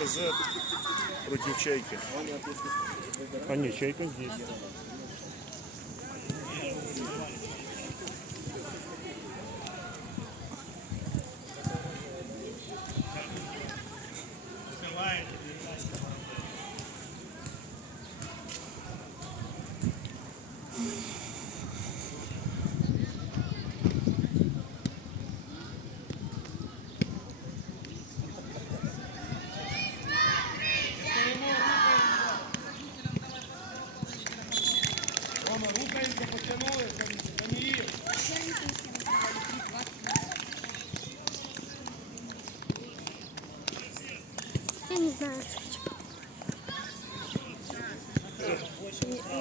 ТЗ против Чайки. А не, Чайка здесь.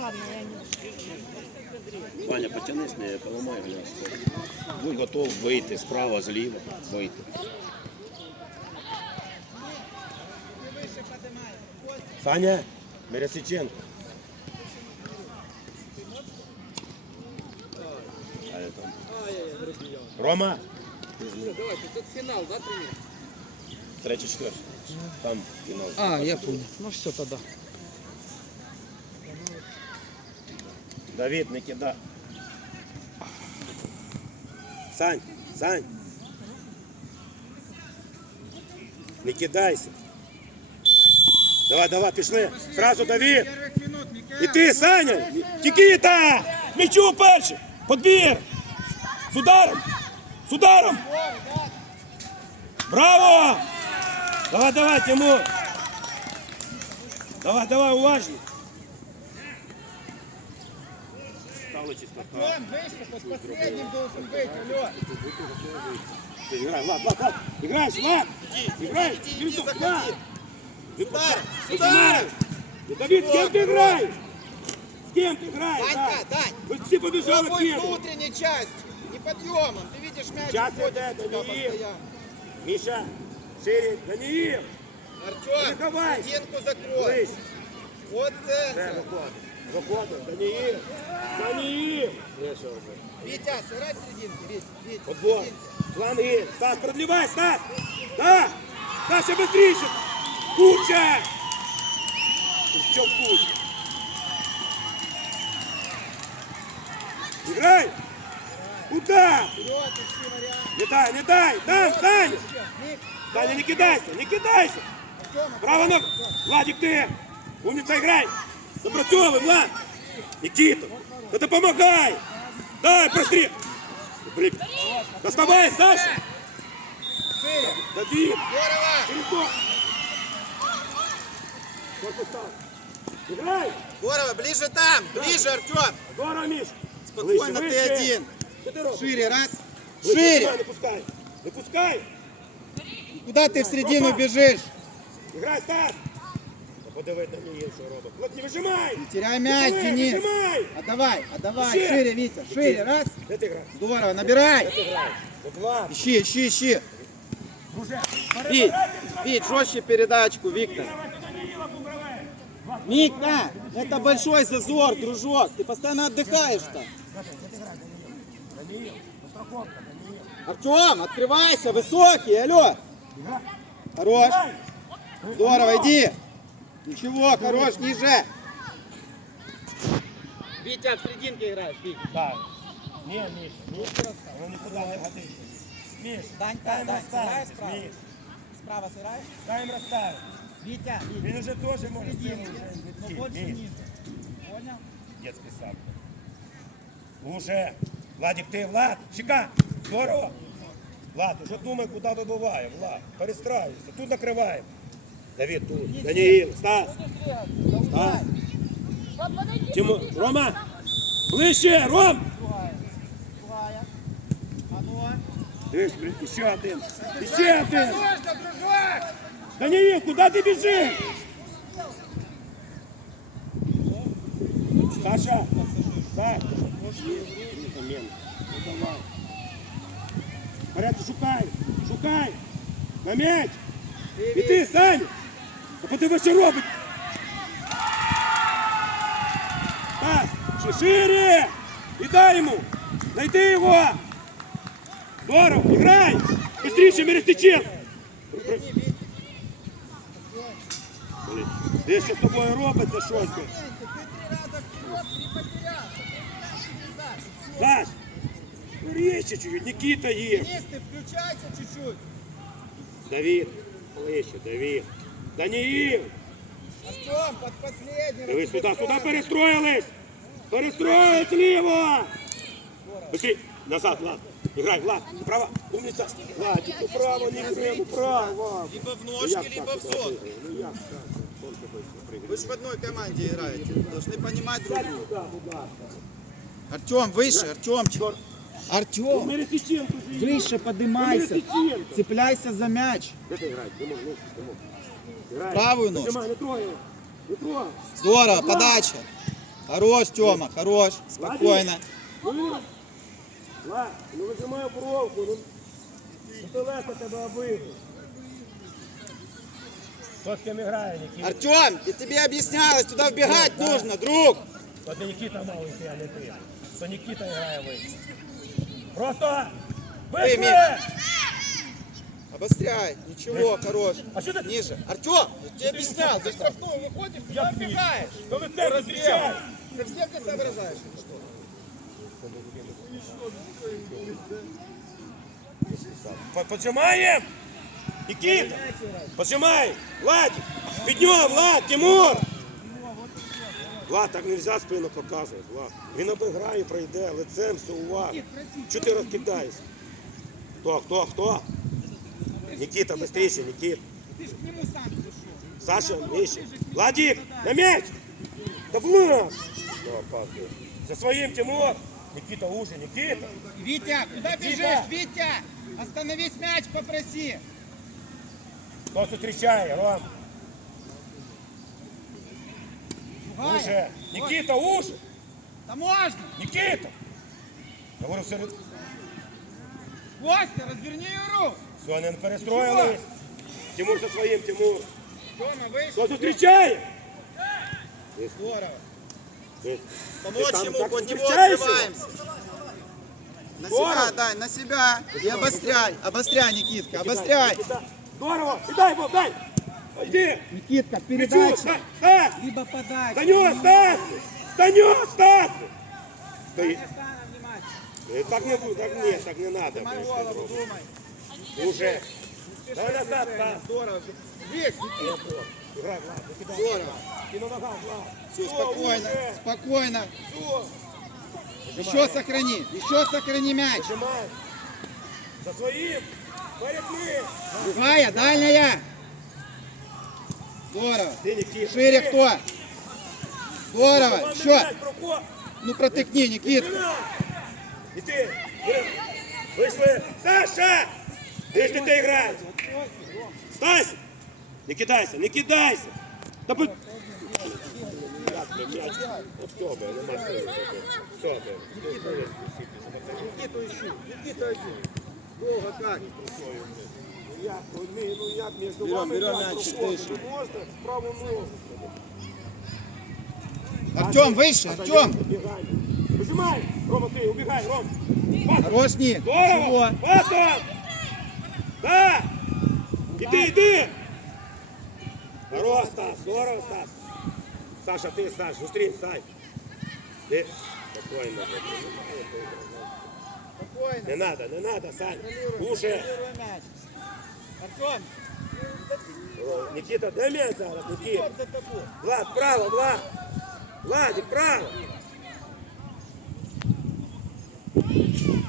Ладно, я не Ваня, потянись, не поламай гляс. Будь готов вийти справа, зліва, вийти. Саня, Мересиченко. А я там. Рома. Давайте, тут финал, да, тренер? Третій, четвертий. Там фінал. А, я понял. Ну все тогда. Давид, не кидай. Сань, Сань. Не кидайся. Давай, давай, пішли. Сразу Давид. І ти, Саня. Кікіта. М'ячу перший. Подбір. З ударом. З ударом. Браво! Давай, давай, Тимур. Давай, давай, уважно. Стало чистота. Последним должен быть, алло. Играй, Влад, Влад, Влад, играешь, Влад, играй, Передок, Влад. Удар, удар. Давид, с кем ты играешь? С кем ты играешь? Данька, да? Дань, Вы все побежали к нему. внутренней частью, не подъемом. Ты видишь, мяч Сейчас уходит вот это, у тебя постоянно. Миша, шире, Даниил, Артем, стенку закрой. Вот центр. Виходить, Даниил, Даниил. Витя, сыграй в серединке, Вить, Вить. Футбол, фланги. Стас, продлевай, Стас. Да, Саша, быстрее. Куча. Чем куча? Играй. Куда? Не дай. Там, Саня. Саня, не кидайся, не кидайся. Право ног. Владик, ты. Умница, играй. Запрацьовывай, Влад. Никита, да ты помогай. Дай, простри. Блин. Доставай, Саша. Давид. Здорово. Играй. Здорово, ближе там, ближе, Артем. Здорово, Миш. Спокойно, ты один. Шире, раз. Шире. давай, Не пускай. Не пускай. Куда ты в середину бежишь? Играй, Стас. Та Подиви Даніїл, що робить. От не вижимай. Теряй мяч, Давай, Денис. Вижимай. Отдавай, отдавай. Шире. Шире, Витя, шире, раз. Де ти граєш? Здорово, набирай. Де ти граєш? От Влад. Ищи, ищи, ищи. Друже. Вить, Вить, жестче передачку, Виктор. Митя, это большой зазор, дружок. Ты постоянно отдыхаешь-то. Артем, открывайся, высокий, алло. Хорош. Здорово, иди. Ничего, хорош, ниже. Витя, в серединке играешь, Витя. Так. Ні, Міш, Міш, воно нікуди не годиться. Міш, Данька, дай їм Дань, розставити, сыграешь справа? Міш, Справа сыграешь? дай їм розставити. Витя, Він уже теж може середину, силу вже но відкинути. больше Міш, ниже. Понял? детський сад. Уже. Владик, ти, Влад, чекай. Здорово. Влад, уже думай, куди вибиває. Влад, перестраюйся. Тут накриваємо. Давид, тут. Даніїл, Стас. Стас. Тимур, Рома. Ближче, Ром. Другая. А ну. Дивись, блін, ще один. Ще один. Даніїл, куди ти біжиш? Саша, Саша. Порядку, шукай, шукай. На м'яч. І ти, Саня. Подиви, що робить. Стас, ще шире. І дай йому. Найди його. Здорово, играй! Быстрее, Мерестичен! Де що з тобою робиться щось? Саш, річі чуть-чуть, Нікіта є. Включайся чуть-чуть. Давид, ближче, Давид. Даніїл, Артем, под последним. дивись сюди, сюди перестроїлись. Перестроїлись ліво. Быстрей, назад, Влад. Играй, Влад, право, умница. Влад, ну право, не прямо, право. Либо в Ну, ножки, як либо так в туди зон. пригає? Ну як так? Тільки би пригає. Вы же в одной команде играете. Должны понимать друг Сядь друга. туди, будь ласка. Артем, выше, Артемчик. Ну, Артем, Миросличенко же є. выше поднимайся. Миросличенко. Цепляйся за мяч. Де ти граєш? Тимур, ну, Тимур. Грай. Правую ножку. Нажимай, не трогай його. Не трогай. Здорово, подача. Хорош, Тёма, хорош. Спокойно. Ну, Влад, ну вижимай бровку, ну. Ну ти легко тебе обидив. Хто з ким грає, Нікіта? Артем, я тебе объяснялось, туда вбегать нужно, друг. То не Нікіта мав йти, а не ти. То Нікіта грає ви. Просто вийшли! м'яч. Обостряй. Ничего, хорош. А що ти? Ниже. Артем, я тебе объяснял, за штрафную выходишь, Як туда ні? вбегаешь. То ви це розрішаєте. Совсем ты соображаешь? По- Поджимаем! Никита! Поджимай! Влад! Піднімай, Влад! Тимур! Влад, так нельзя спину показувати, Влад. Він обіграє, пройде, лицем, все, увагу. Чого ти розкидаєшся? Хто, хто, хто? Никита, быстрее, Никита. Ты же к нему сам пришел. Саша, нижче. Владик, на мяч! Да! Да, падай. За своим, Тимур! Никита уже, Никита! Витя, куда бежишь, Витя? Остановись мяч, попроси. Кто встречает, Ром? Уже! Никита, уже! Да можно. Никита! Говорю, все, Костя, разверни игру. Все, не перестроились. Тимур со своим, Тимур. Кто встречает? Здорово. Помочь там ему, под него открываемся. На себя дай, на себя. И обостряй, обостряй, Никитка, обостряй. Здорово! И дай, Боб, дай! Иди! Никитка, Мячу, Стас! Стас! Либо подача. Станет, Стас! Станет, Стас! Стоит. Так не будет, так нет, так не надо. Блин, голову, думай. Уже. Давай назад, Стас. Здорово. Есть, Играй, Влад. Здорово. Влад. Все, спокойно, спокойно. Еще сохрани, еще сохрани мяч. Нажимай. За своим. Порядки. Другая, дальняя. Здорово. Шире кто? Здорово. Еще. Ну протыкни, Никит. И ты. вы- Вышли. Саша! Если ты играешь. Стась! Не кидайся, не кидайся! Да будь... Блин, мяч. Ну все, бля, нема сили. Все, бля. Никиту ищу. Никита ищу. Долго как? Як, ну, між Берем, вами берем так мячик, проходить? дальше. Не можна праву ногу. Артем, выше, Артем. Выжимай! Рома, ты убегай, Ром! Пас! Хорош, Ник. Здорово! Чего? Иди, иди! Хорош, Стас! Здорово, Стас! Саша, ты, Саш, быстрее, Сай! Ты... Спокойно. Спокойно. Не надо, не надо, Сань! Уже! Артем, Никита, дай мяч зараз, Никита! Влад, право, Влад! Владик, право!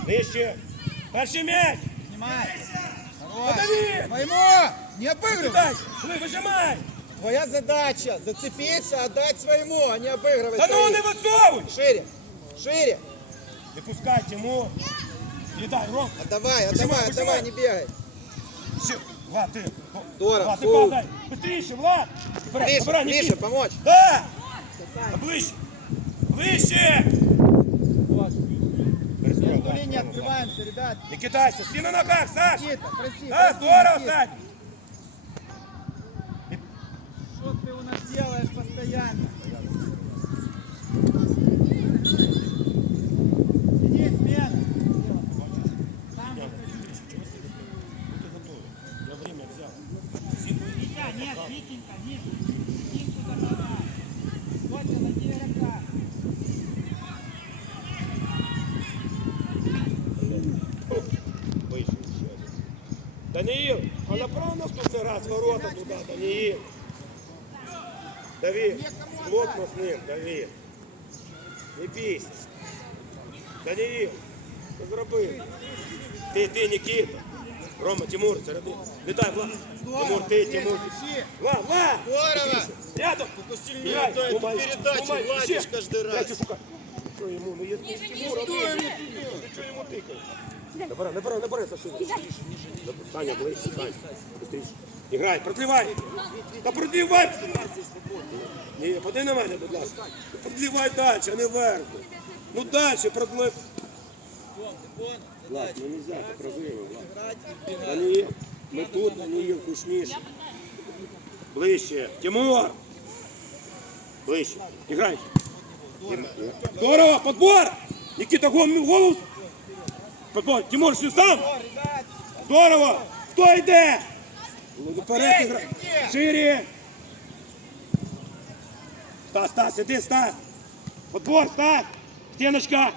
Вище! Перший м'яч! Снимай. Хорош. Давид! Не обыгрывай. Кидай! Вы, выжимай! Твоя задача зацепиться, отдать своему, а не обыгрывать. Да ну не высовывай! Шире. Шире. Не пускай, Тимур! Передай, Ром! Отдавай, Выжимай, отдавай, отдавай, выжимай. не бегай. Все, Влад, ты! Здорово. Влад, ты подай! Быстрее еще, Влад! Ближе, Никита. помочь. Да! Да Ближе! Ближе! Влад. открываемся, ребят. Не кидайся, стій на ногах, Саш! Никита, проси, Да, здорово. Сань! Что ты у нас делаешь постоянно? Иди, смена. Я время взял. Витя, нет, Витенька, нет. Вийшов ще один. Даниїл, а направо наступний раз ворота туди, Даниїл. Давид, плотно з ним, Давид. Не бійся. Даниїл, що зробив? Ти, ти, Нікіта. Рома, Тимур, середи. Вітай, Влад. Тимур, ти, Тимур. Влад, Влад! Здорово! Рядом! сильнее Играй, дай эту Умай, передачу, Умай, Владиш еще. каждый раз. Дайте, сука. Что ему? Ну, есть Тимур, а ты ты что ему тыкаешь? Набирай, набирай, набирай, Саша. Саня, ближче, Саня. Быстрее. Играй, продлевай. Та продлевай. Ні, поди на мене, будь ласка. Продлевай далі, а не вверху. Ну далі продлив. Влад, ну нельзя так розриву, Влад. Даниил, ми тут, Даниил, кушніше. Ближче. Тимур! Ближче. Играй. Здорово, подбор! Никита, гол- голос! Подбор, Тимур, ще сам! Здорово! Хто йде? Ну, Вперед. Шире! Стас, Стас, іди, Стас! Подбор, Стас! Стіночка!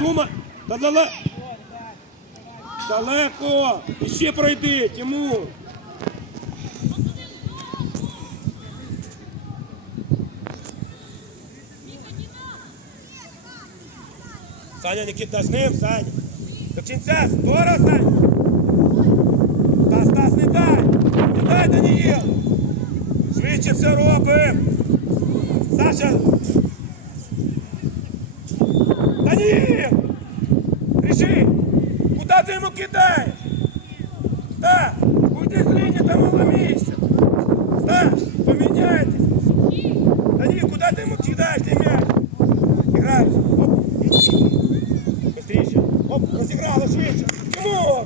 Дума! Да-да-да! Далеко! Іще пройди, Тимур! Саня, Никита, з ним, Саня. До кінця, здорово, Саня. Стас, Стас, не дай. Не дай, Даніїл. Швидше все робимо. Саша. Даніїл. Ріши. Куди ти йому кидаєш? Стас, уйди з лінії, там мало місця. Стас, поміняйтесь. Даніїл, куди ти йому кидаєш, ти м'яч? Играешь. Оп, иди. Быстрее. Оп, разыграла швидше. Тимур!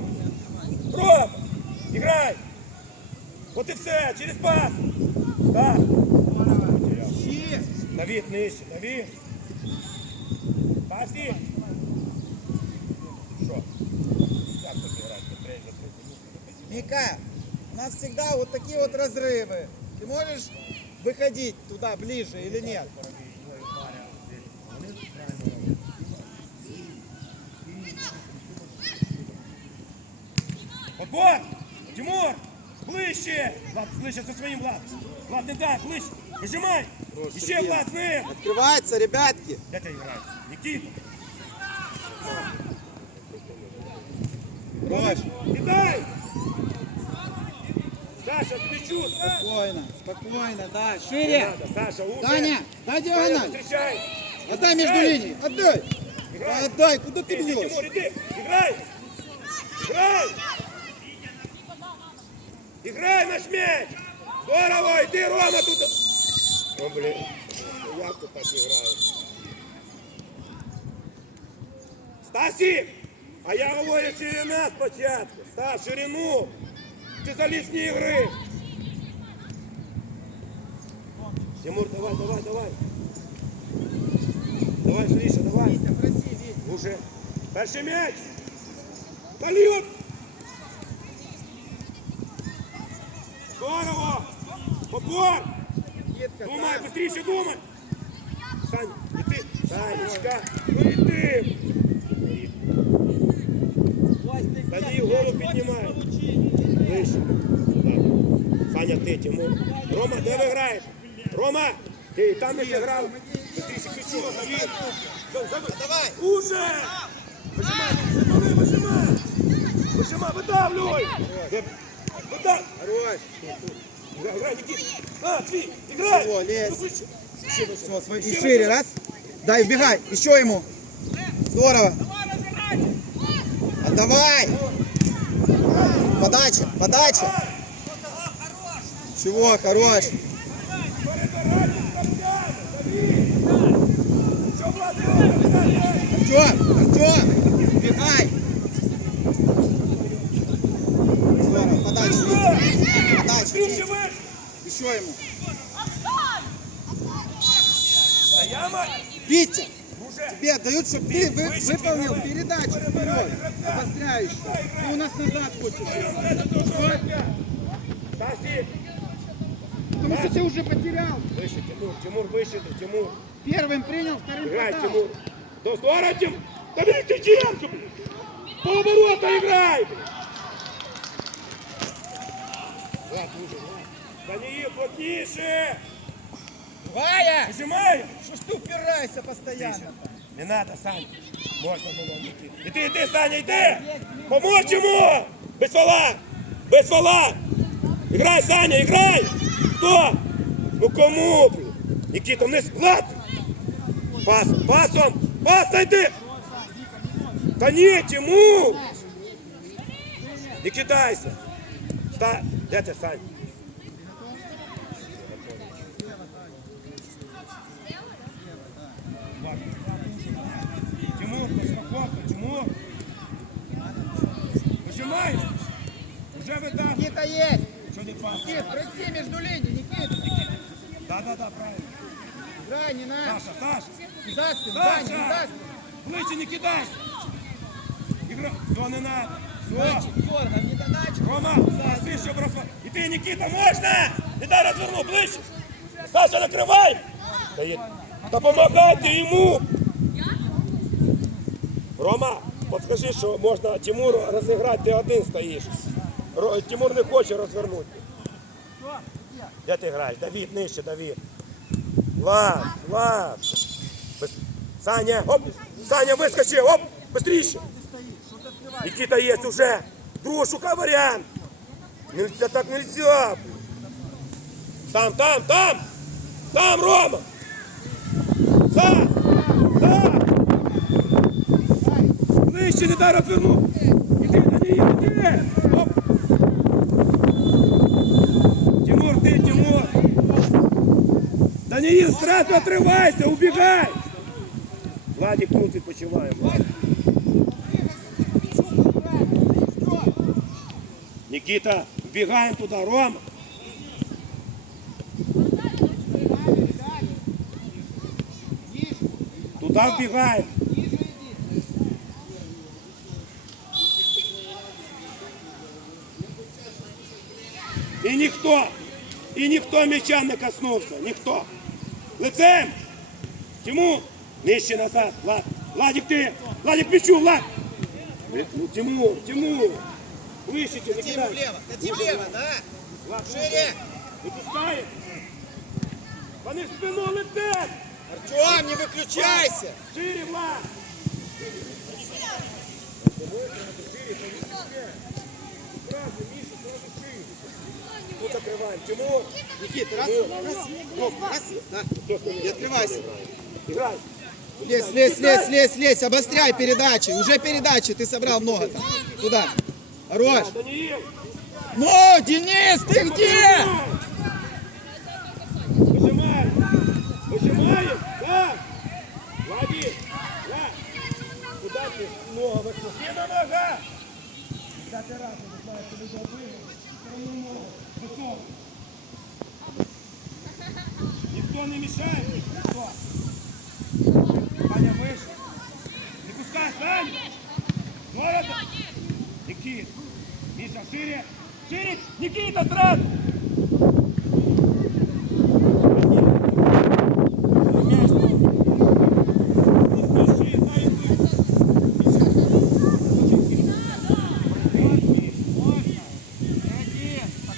Ром! Играй! Вот и все, через пас. Стас. Давид нижче, Давид. Паси. Що? Як тобі грати? Мика, у нас всегда вот такие вот разрывы. Ты можешь выходить туда ближе или нет? Подбор! Тимур! Ближче! Влад, ближче со своїм Влад. Влад, не дай, ближче. Вижимай! Іще Влад з ним! Открывается, ребятки. Де ти граєш? Нікіта! Рось, Кидай! Саша, к плечу! спокойно, спокойно, да, Не шире. надо, Саша, уже! Таня, дай Саня, диагональ. встречай! Отдай между линией, отдай. Играй! Отдай, куда ты Иди, бьешь? Тимур, иди! Играй! Играй! Играй наш мяч! Здорово! Иди, Рома, тут! О, блин, як ти так граєш? Стасі! А я говорю ширина спочатку. Стас, ширину! Ти заліз не ігри! Тимур, давай, давай, давай! Давай, швидше, давай! Уже. Перший м'яч. Політ. Здорово. Попор. Думай, быстрее думай. Сань, і ти. Санечка, ну і ти. Дані голову піднімай. Вище. Так. Саня, ти, Тимур. Рома, де ви граєш? Рома, ти там не зіграв. Быстріше кричу. Давид. Давай. Уже! Выжимай, выжимай, выжимай! Выжимай, выдавливай! Выдав... Хорош. Играй, играй, Никита! А, Тви, играй! Во, лезь. Ну. Всё, свой- И шире, раз. Дай, вбегай. Еще ему. Здорово. Отдавай. Подача, подача. Чего, хорош. Артем, Артем, вбегай. Здорово, подача. играй! Подача. Быстрее выше! Еще ему. Витя, тебе отдают, чтобы ты вы- выполнил передачу вперед. Обостряющую. Ты у нас назад хочешь. Потому что ты уже потерял. Вище, Тимур, Тимур, вище, Тимур. Первым принял, вторым Играй, подал. Тимур. До здорово, Тим. Да бери Тиченко, блин. По оборота играй, блин. Даниил, плотніше. Вая! Нажимай. Что ж ты упираешься постоянно? Не надо, Саня. Можна було йти. Іди, іди, Саня, йди. Помочь йому. Без фола. Без фола. Играй, Саня, играй. Хто? Ну кому, блін? Нікіта, вниз. Влад. Пас, пасом. Пас найди. Та ні, Тимур. Не кидайся. Ста... Де ти, Сань? Тимур, страховка, Тимур. Нажимай. Уже видав. Никита есть! Що не пас? Никит, проси между линией, Никита! Да, да, да, правильно. Играй, не надо! Саша, Саша. Не за спину, Ваня, не за Саша. спину! Ближче не кидайся. Игра. Все, не надо. Рома, проси, щоб Рафа. І ти, Нікіта, можна? Не дай розверну, ближче. Саша, накривай. Та Допомагайте йому. Рома, подскажи, що можна Тимуру розіграти, ти один стоїш. Тимур не хоче розвернути. Де ти граєш? Давід, нижче, Давід. Влад, Влад. Саня, оп, Саня, вискочи, оп, быстріше. Никита есть уже. Друг, шукай вариант. Нельзя, так нельзя. Там, там, там. Там, Рома. Там, там. Ближче не дай розверну. Іди, Даниїл, іди. Оп. Тимур, ти, Тимур. Даниил, сразу отрывайся, убегай. Владик тут відпочиває. Влад. Никита, вбегаем туда, Рома. Туда вбегаем. И никто, и никто мяча не коснулся, никто. Лицем! Тимур! Нижче назад, Влад. Владик, ты! Владик, мячу, Влад! Ну, Тимур, Тимур! Дим кидай. влево, дадим влево, да? Шире! Випускає. Вони спину лицем. Артем, не выключайся! Шире, Влад. Тут закриваємо. Тимур. Никита, раз, раз, раз, да. Не открывайся. Играй. Лезь, лезь, лезь, лезь, лезь, обостряй передачи. Уже передачи, ты собрал много там. Туда. Хорош. Ну, Денис, ты где? Выжимаем. Выжимаем. Да. Влади. Влад. Куда ты много выпусти на нога? Когда ты раз, не знаю, что ты забыл. Все равно много. Высоко. Никто не мешает. Никто. Саня выше. Не пускай, Саня. Города. Никит. Миша, шире. Шире. Никита сразу. Мяч Ну, спеши, дай ты.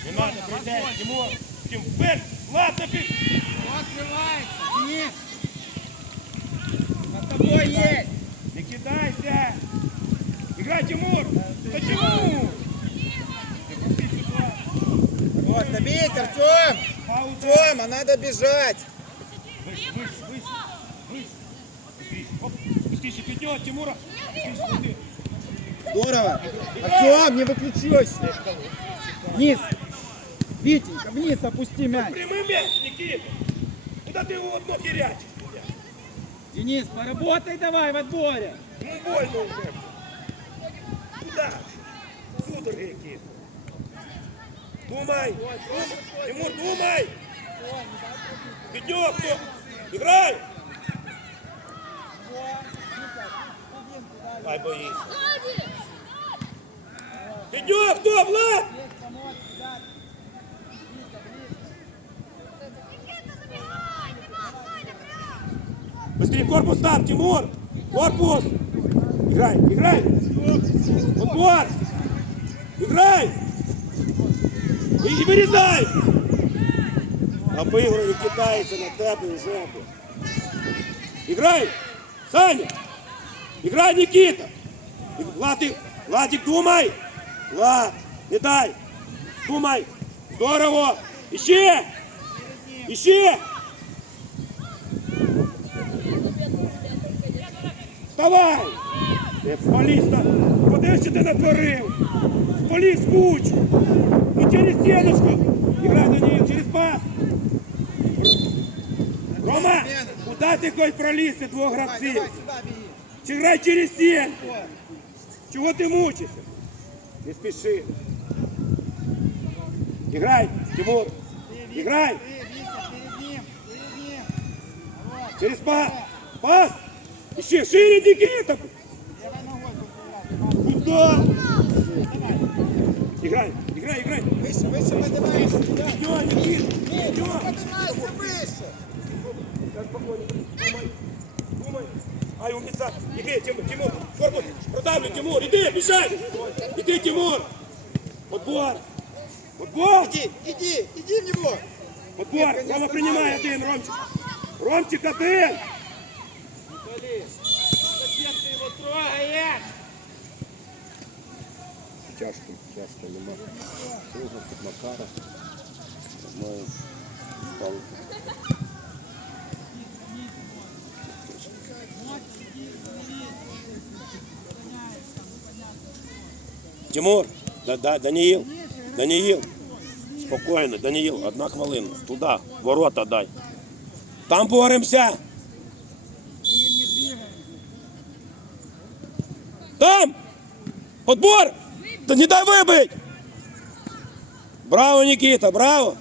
Не надо, пройдешь, Тимур. Тим, вверх. Ладно, ты. Открывается, Денис. Под тобой есть. Не кидайся! Играй, Тимур! Да Тимур! Ты пусти сюда. Вот, добить, Артем. Тема, надо бежать. Выше, выше, выше. Выше. Оп. Быстрее пятнет, Тимура. Здорово. Артем, не выключайся. Вниз. Витенька, вниз опусти мяч. Прямый мяч, Никита. Куда ты его мог терять? Денис, поработай давай в отборе. Ну, больно уже. Куда? Судороги какие Думай! Тимур, думай! Беднев, кто? Играй! Ай, боись! Беднев, кто, Влад? Быстрее корпус став, Тимур! Корпус! Играй, играй! Вот, Играй! І, і вирізай! Обигрує, кидається на тебе і жопу. Играй! Саня! Играй, Никита! И- Владик, Владик, думай! Влад, не дай! Думай! Здорово! Іще! Іще! Вставай! Ти поліз на... Подивись, що ти натворив! Поліз в кучу! Ну через стіночку! Іграй на ній, через пас! Рома! Куди ти хоч проліз і двох Давай, гравців? давай, сюда беги. Чи грай через стінку? Чого ти мучишся? Не спіши. Іграй, Тимур! Іграй! Ты, Витя, перед ним, перед ним. Вот, Через пас! Пас! Іще шире, Никита! левой ногой тут Куда? Играй, играй, играй. Выше, выше поднимайся. Идем, Никита, идем. Поднимайся выше. Так, спокойно. Думай, думай. Ай, умница. Иди, Тимур, Тимур, корпус. Продавлю, Тимур. Иди, бежай. Иди, Тимур. Отбор. Отбор. Иди, иди, иди в него. Отбор. Рома, принимай один, Ромчик. Ромчик, один. Зачем ты его трогаешь? Тяжко, тяжко нема. Круга під Макара. Маю палку. Тимур, да, да, Даниил, Даниил, спокойно, Даниил, одна хвилина, туда, ворота дай. Там боремося. Там! Отбор! Да не дай вибить! Браво, Никита, браво!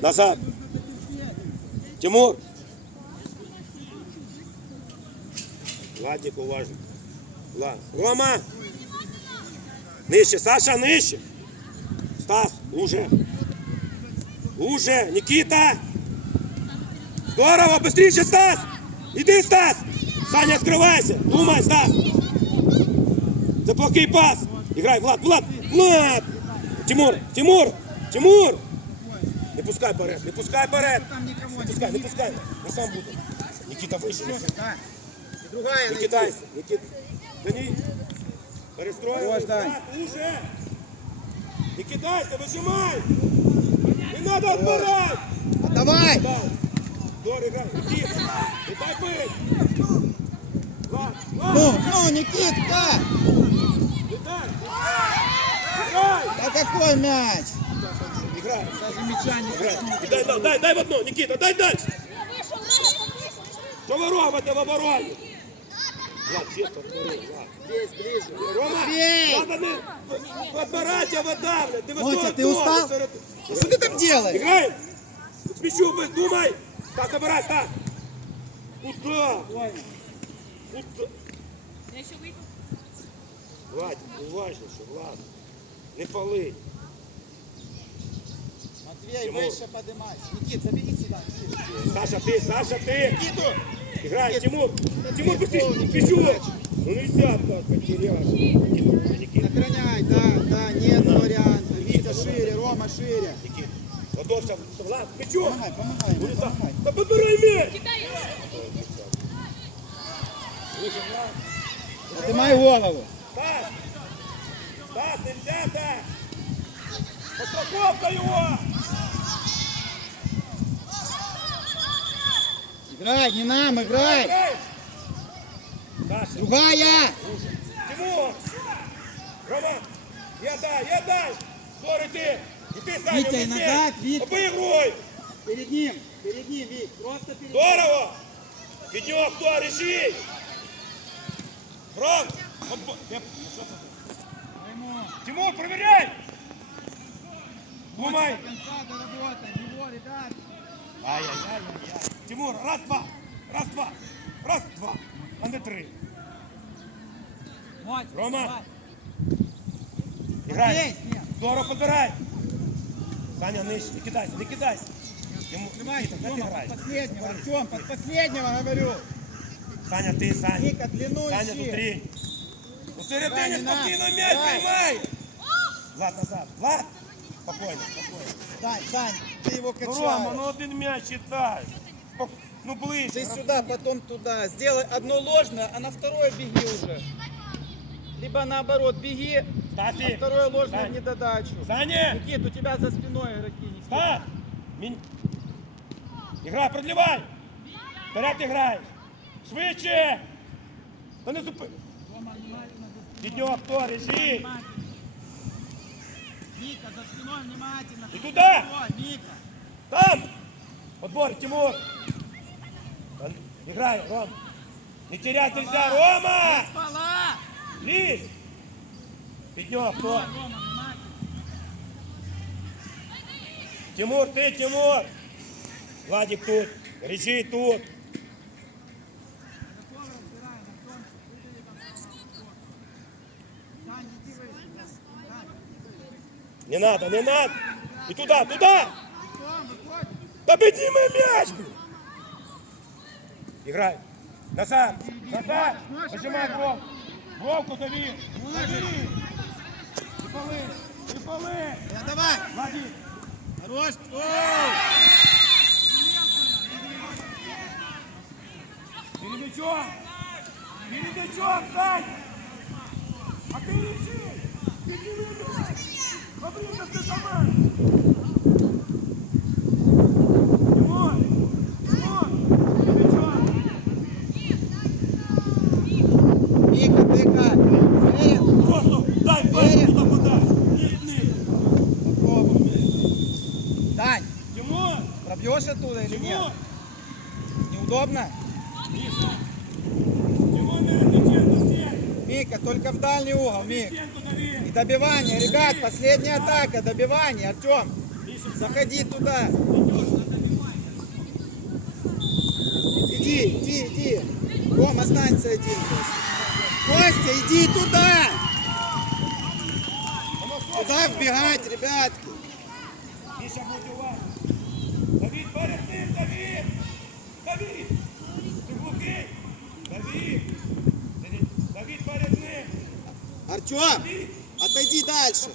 Назад! Тимур! Владик, уважно. Влад. Рома! Нижче, Саша, нижче! Стас, уже! Уже! Никита! Здорово! Быстрее, Стас! Иди, Стас! Саня, открывайся! Думай, Стас! Плохой пас! Играй, Влад, Влад! Влад! Тимур! Тимур! Тимур! Не пускай Барет, не пускай никого Не пускай, не пускай! Я сам буду. Никита выше. Да. И другая Не кидайся, не кид... Да не... Перестроил. Уже! Не кидайся, выжимай! Не надо отбирать! Давай. Дор, играй. Никита, не дай быть! Ну, ну, Никитка. не дай! Играй! А какой мяч? Играй! Даже мяча не Играй! Дай, дай, дай, дай в одно, Никита, дай дальше! Что вы робите в обороне? Влад, чисто, смотри, Влад. Здесь, ближе. Рома, надо не подбирать, а выдавливать. Ты Мотя, высокий ты устал? Что ты там делаешь? Играем! С мячу бы, думай! Так, набирай, так! Куда? Куда? Владь, уважніше, Влад. Не пали. Матвей, Тимур. выше поднимайся. Никит, забеги сюда. Саша, ты, Саша, ты! Никиту. Играй, Тимур! Тимур, быстрее! Мячу! Ну нельзя так потерять. Сохраняй, да, да, нет варианта. Витя шире, Рома шире. Никита. Ладошка, Влад, мячу! Помогай, помогай, Ну ему, так. помогай. Да подбирай мяч! Поднимай голову. Стас! Так! Подстраховка его! Играй, не нам, играй. Саша, Другая. Тимур! Рома, я дай, я дай! Скорый ты! И ты, Саня, Витя, и назад, Витя. Обыгрывай! Перед ним, перед ним, Вик, просто перед ним. Здорово! Пенек, кто, реши! Ром! что ты? Тимур, проверяй! Думай! До конца доработай, его, ребят. Ай-яй-яй-яй. Тимур, раз, два. Раз, два. Раз, два. А не три. Рома. Играй. Есть, нет. Здорово подбирай. Саня, нижче. Не кидайся, не кидайся. Тимур, Открывайся, Никита, Тёма, ты играешь. под последнего, Артем, под последнего, говорю. Саня, ти, Саня. Ника, длину Саня, ищи. зустрінь. У середині Саня, на. спокійно м'яч Дай. приймай. Влад, назад. Влад. Спокійно, спокійно. Дань, Дань, ты его Ну, Рома, ну качаешь. один м'яч читай. Спок- Ну, ближче. Ты сюда, потом туда. Сделай одно ложное, а на второе беги уже. Либо наоборот, беги, а Стасик. второе ложное Сань. в недодачу. Саня. Никит, у тебя за спиной игроки не стоят. Стас. Мінь. Ігра, продлівай. Вперед іграй. Швидше. Та не зупи. Від нього хто? Режи. Ника, за спиной внимательно. И туда. Ника. Там! Подбор, Тимур! Играй, Ром! Не терять нельзя, Рома! Спала! Лизь! Пятнев, кто? Тимур, ты, Тимур! Владик тут, Режи тут. Дань, Не надо, не надо! И туда, туда! Поднимай мяч! блин! Играй! Назад! Назад! Нажимай Вовку! Вовку дави! Дави! И полы! И полы! Я, давай. Владик! Хорош. Оу! Перед мячом! Перед мячом, Сань! А ты лежи! Ты сама! Пробьешь оттуда или нет? Неудобно? Миша! Тимур, Мирошниченко, стенку! Мика, только в дальний угол, Мик. И добивание, ребят, последняя атака, добивание, Артем. Заходи туда. Иди, иди, иди. Ром, останься один. Костя. Иди туда. Туда вбегать, ребятки. Миша, будь уважен! Давид, перед ним, Давид! Давид! Ти глухий! Давид! Давид, Давид, перед ним! Артем, отойди дальше.